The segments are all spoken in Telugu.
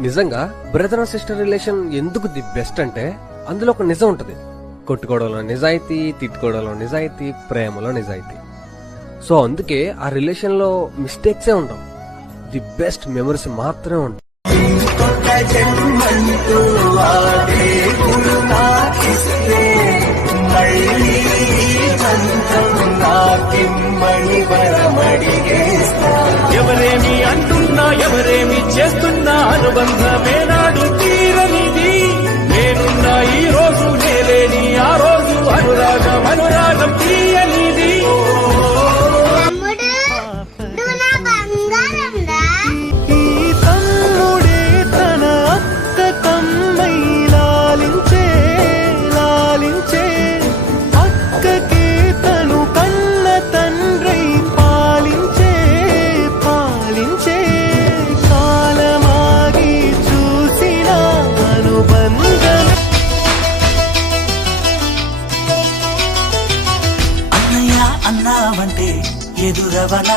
నిజంగా బ్రదర్ అండ్ సిస్టర్ రిలేషన్ ఎందుకు ది బెస్ట్ అంటే అందులో ఒక నిజం ఉంటుంది. కొట్టుకోవడంలో నిజాయితీ తిట్టుకోవడంలో నిజాయితీ ప్రేమలో నిజాయితీ. సో అందుకే ఆ రిలేషన్లో మిస్టేక్సే ఉండవు. ది బెస్ట్ మెమరీస్ మాత్రమే ఉంటాయి. ఎవరేమి అంటున్నా ఎవరేమి చేస్తున్నా అనుబంధమేనా ఎదురవన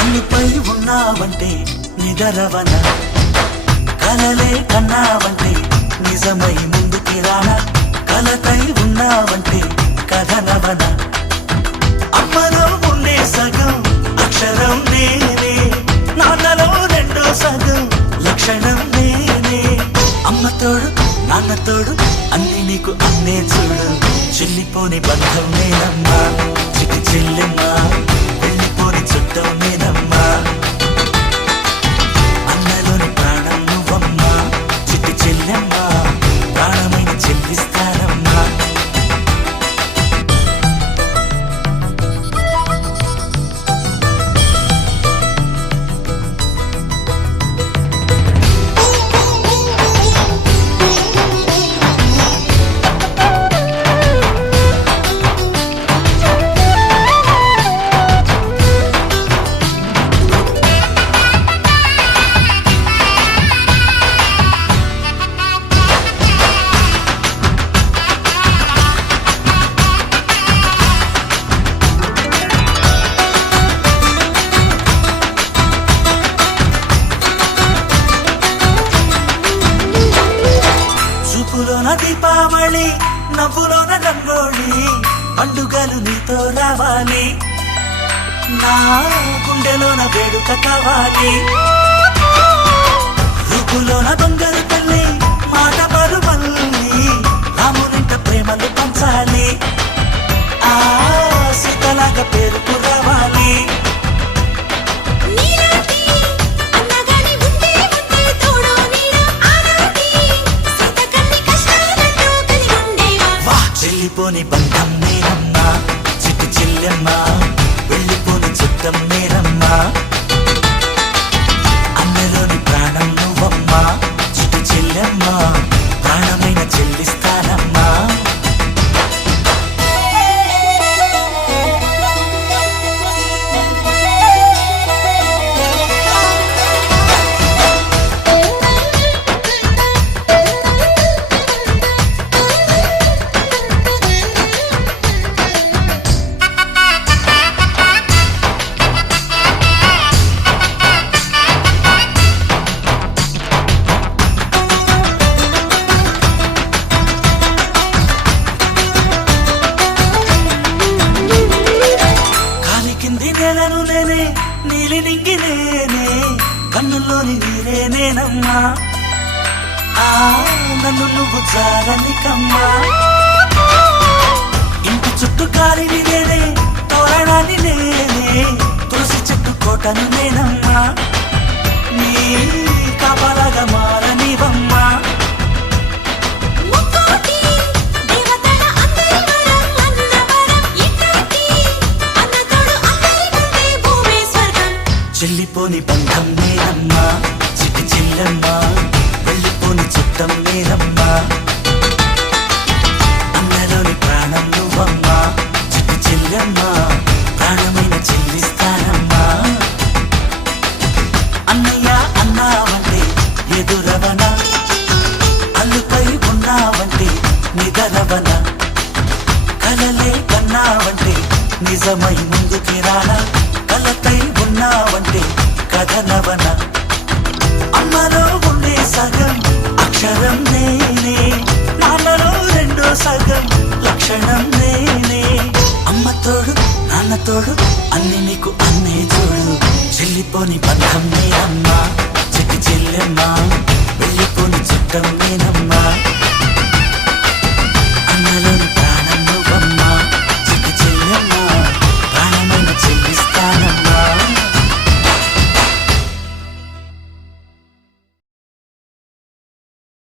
అన్నిపై ఉన్నావంటే నిదరవన. కలలే కన్నావంటే నిజమై ముందుకి రానా. కలతై ఉన్నావంటే కథనవన. అమ్మలో ఉండే సగం అక్షరం నేనే. నాన్నలో రెండో సగం లక్షణం నేనే. అమ్మతోడు నాన్నతోడు అన్ని నీకు అన్నే చూడు. చెల్లిపోని బంధం నేనమ్మా. చెల్లెమ్మా. వెళ్ళిపోని చుట్టం మీద నవ్వులోన రంగోళి పండుగలు నీతో రావాలి. నా గుండెలోన వేడుక కావాలి. రూపులోన దొంగ వెళ్ళిపోని మీరమ్మా. కన్నుల్లోని నీరే నేనమ్మా. ఆ నన్ను నువ్వు చాలని కమ్మా. ఇంటి చుట్టూ కాలిని నేనే తోరణాన్ని నేనే తులసి చెట్టు కోటను నేనమ్మా. నీ కాపలాగా మారనివమ్మా. వెళ్ళిపోని చుట్టం నేనమ్మా అన్నలోని ప్రాణం నువ్వమ్మా. చిట్టి చెల్లమ్మా ప్రాణమైన చెల్లిస్తానమ్మా. అన్నయ్య అన్నావంటే ఎదురవన అల్లుపై ఉన్నావంటే నిదరవన కలలే కన్నావంటే నిజమై ముందుకి రానా కలతై ఉన్నావంటే కథనవన అమ్మలో సగం అక్షరం నేనే. నాన్నలో రెండో సగం లక్షణం నేనే. అమ్మ తోడు నాన్న తోడు అన్ని నీకు అన్నే చూడు చెల్లిపోని బంధం నీ అమ్మ చెట్టు చెల్లెమ్మ. వెళ్ళిపోని చుట్టం నేనమ్మ.